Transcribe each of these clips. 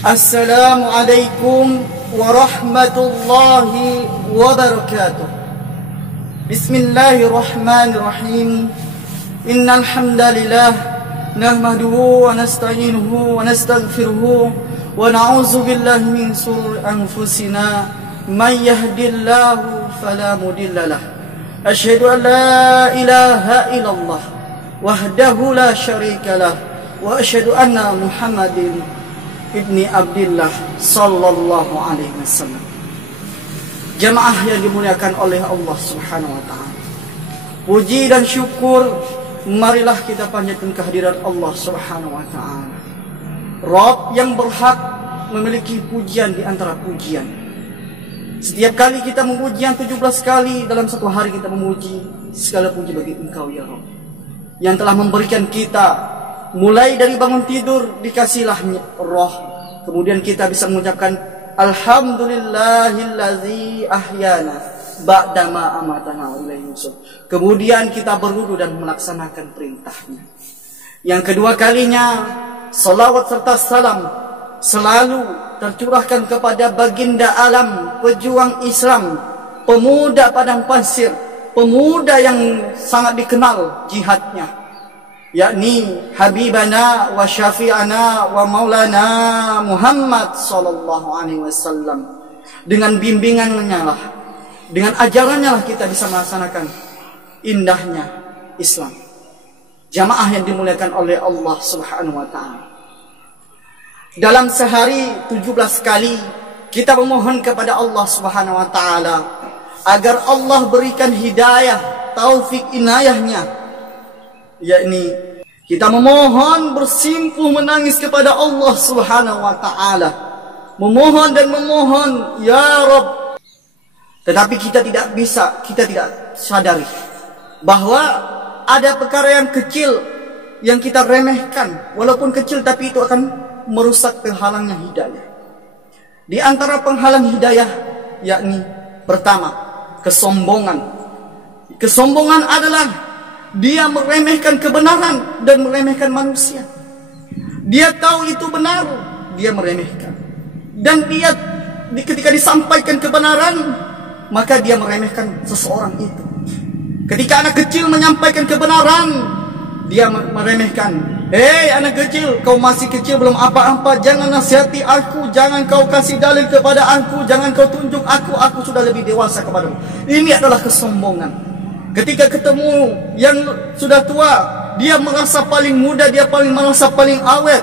Assalamualaikum warahmatullahi wabarakatuh. Bismillahirrahmanirrahim. Innal hamdalillah nahmaduhu wa nasta'inuhu wa nastaghfiruhu wa na'udzu billahi min shururi anfusina may yahdihillahu fala mudhillalah. Asyhadu an la ilaha illallah wahdahu la syarikalah wa asyhadu anna Muhammadin ibni Abdillah sallallahu alaihi wasallam. Jamaah yang dimuliakan oleh Allah Subhanahu wa taala. Puji dan syukur marilah kita panjatkan kehadirat Allah Subhanahu wa taala. Rabb yang berhak memiliki pujian di antara pujian. Setiap kali kita memuji 17 kali dalam satu hari kita memuji, segala puji bagi Engkau ya Rabb, yang telah memberikan kita mulai dari bangun tidur dikasihlah roh, kemudian kita bisa mengucapkan alhamdulillahillazi ahyana ba'dama amatana wa ilaihi nusyur. Kemudian kita berwudu dan melaksanakan perintahnya. Yang kedua kalinya, salawat serta salam selalu tercurahkan kepada baginda alam, pejuang Islam, pemuda padang pasir, pemuda yang sangat dikenal jihadnya, yakni Habibana wa Syafi'ana wa Maulana Muhammad sallallahu alaihi wasallam. Dengan bimbingannya lah, dengan ajarannya lah kita bisa melaksanakan indahnya Islam. Jamaah yang dimuliakan oleh Allah Subhanahu wa taala. Dalam sehari 17 kali kita memohon kepada Allah Subhanahu wa taala agar Allah berikan hidayah, taufik, inayahnya, yakni kita memohon, bersimpuh, menangis kepada Allah Subhanahu wa taala, memohon dan memohon ya Rabb. Tetapi kita tidak sadari bahwa ada perkara yang kecil yang kita remehkan, walaupun kecil tapi itu akan merusak penghalangnya hidayah. Di antara penghalang hidayah yakni pertama, kesombongan. Kesombongan adalah dia meremehkan kebenaran dan meremehkan manusia. Dia tahu itu benar, dia meremehkan. Dan dia ketika disampaikan kebenaran, maka dia meremehkan seseorang itu. Ketika anak kecil menyampaikan kebenaran, dia meremehkan. Hei anak kecil, kau masih kecil belum apa-apa, jangan nasihati aku, jangan kau kasih dalil kepada aku, jangan kau tunjuk aku sudah lebih dewasa kepadamu. Ini adalah kesombongan. Ketika ketemu yang sudah tua, dia merasa paling muda, dia merasa paling awet.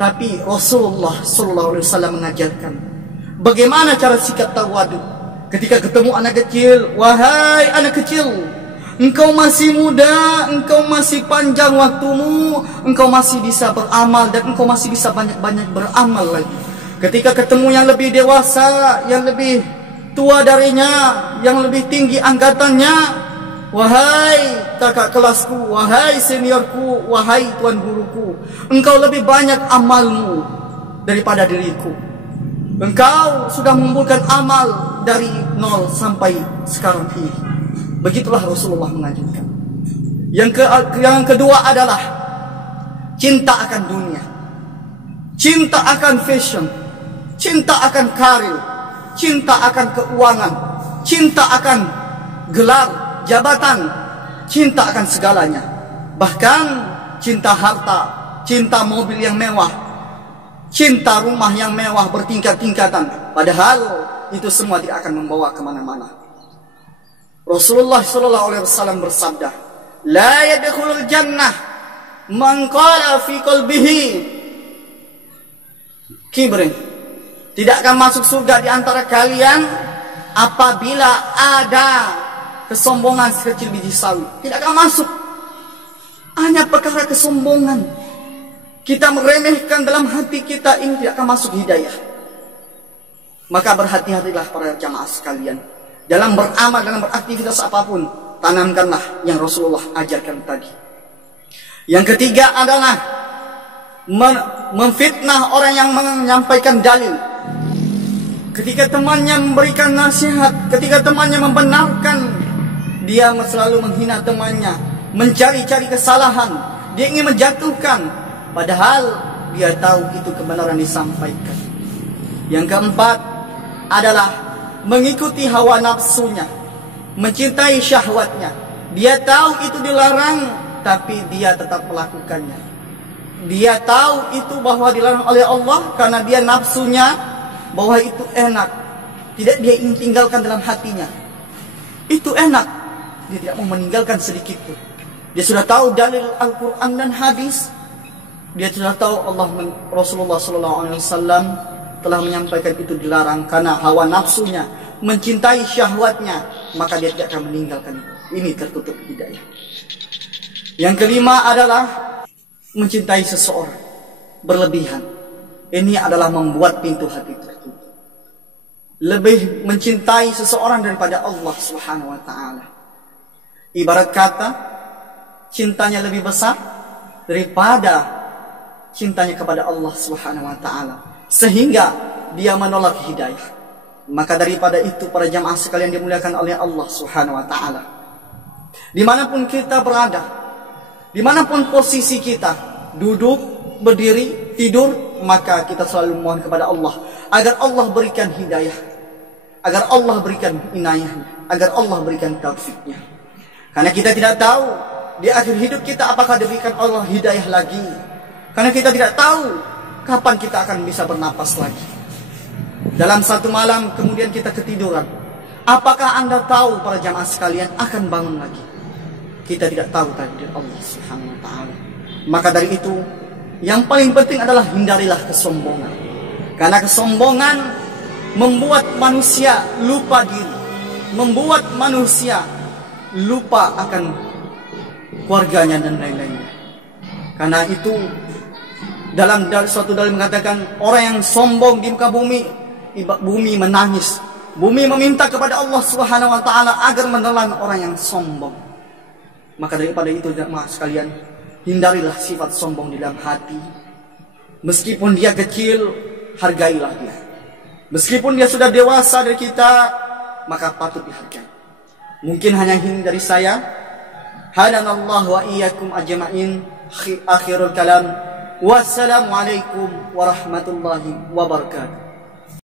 Tapi Rasulullah sallallahu alaihi wasallam mengajarkan bagaimana cara sikap tawadu. Ketika ketemu anak kecil, wahai anak kecil, engkau masih muda, engkau masih panjang waktumu, engkau masih bisa beramal dan engkau masih bisa banyak-banyak beramal lagi. Ketika ketemu yang lebih dewasa, yang lebih tua darinya, yang lebih tinggi angkatannya, wahai kakak kelasku, wahai seniorku, wahai tuan guruku, engkau lebih banyak amalmu daripada diriku. Engkau sudah mengumpulkan amal dari nol sampai sekarang ini. Begitulah Rasulullah mengajarkan. Yang kedua adalah cinta akan dunia, cinta akan fashion, cinta akan karir, cinta akan keuangan, cinta akan gelar, jabatan, cinta akan segalanya. Bahkan cinta harta, cinta mobil yang mewah, cinta rumah yang mewah bertingkat-tingkatan. Padahal itu semua tidak akan membawa kemana-mana. Rasulullah sallallahu alaihi wasallam bersabda, "La yadkhulul jannah man qala fi qalbihi kibrin." Tidak akan masuk surga di antara kalian apabila ada kesombongan sekecil biji sawi. Tidak akan masuk. Hanya perkara kesombongan. Kita meremehkan dalam hati kita, ini tidak akan masuk hidayah. Maka berhati-hatilah para jamaah sekalian. Dalam beramal, dalam beraktivitas apapun, tanamkanlah yang Rasulullah ajarkan tadi. Yang ketiga adalah memfitnah orang yang menyampaikan dalil. Ketika temannya memberikan nasihat, ketika temannya membenarkan, dia selalu menghina temannya, mencari-cari kesalahan, dia ingin menjatuhkan. Padahal dia tahu itu kebenaran disampaikan. Yang keempat adalah mengikuti hawa nafsunya, mencintai syahwatnya. Dia tahu itu dilarang, tapi dia tetap melakukannya. Dia tahu itu bahwa dilarang oleh Allah karena dia nafsunya bahwa itu enak. Tidak dia ingin tinggalkan dalam hatinya. Itu enak. Dia tidak mau meninggalkan sedikit pun. Dia sudah tahu dalil Al-Quran dan hadis. Dia sudah tahu Rasulullah SAW telah menyampaikan itu dilarang karena hawa nafsunya, mencintai syahwatnya, maka dia tidak akan meninggalkan itu. Ini tertutup hidayah. Yang kelima adalah mencintai seseorang berlebihan. Ini adalah membuat pintu hati tertutup. Lebih mencintai seseorang daripada Allah Subhanahu wa taala. Ibarat kata, cintanya lebih besar daripada cintanya kepada Allah Subhanahu wa taala, sehingga dia menolak hidayah. Maka daripada itu para jamaah sekalian dimuliakan oleh Allah Subhanahu wa taala, dimanapun kita berada, dimanapun posisi kita, duduk, berdiri, tidur, maka kita selalu mohon kepada Allah agar Allah berikan hidayah, agar Allah berikan inayahnya, agar Allah berikan taufiknya. Karena kita tidak tahu di akhir hidup kita apakah diberikan Allah hidayah lagi. Karena kita tidak tahu kapan kita akan bisa bernapas lagi. Dalam satu malam kemudian kita ketiduran. Apakah Anda tahu para jamaah sekalian akan bangun lagi? Kita tidak tahu takdir Allah Subhanahu wa taala. Maka dari itu, yang paling penting adalah hindarilah kesombongan. Karena kesombongan membuat manusia lupa diri, membuat manusia lupa akan keluarganya dan lain-lainnya. Karena itu dalam suatu dalil mengatakan orang yang sombong di muka bumi, bumi menangis, bumi meminta kepada Allah Subhanahu wa taala agar menelan orang yang sombong. Maka daripada itu jemaah sekalian, hindarilah sifat sombong di dalam hati. Meskipun dia kecil, hargailah dia. Meskipun dia sudah dewasa dari kita, maka patut dihargai. Mungkin hanya ini dari saya. Hadanallahu wa iyyakum ajma'in. Akhirul kalam. Wassalamualaikum warahmatullahi wabarakatuh.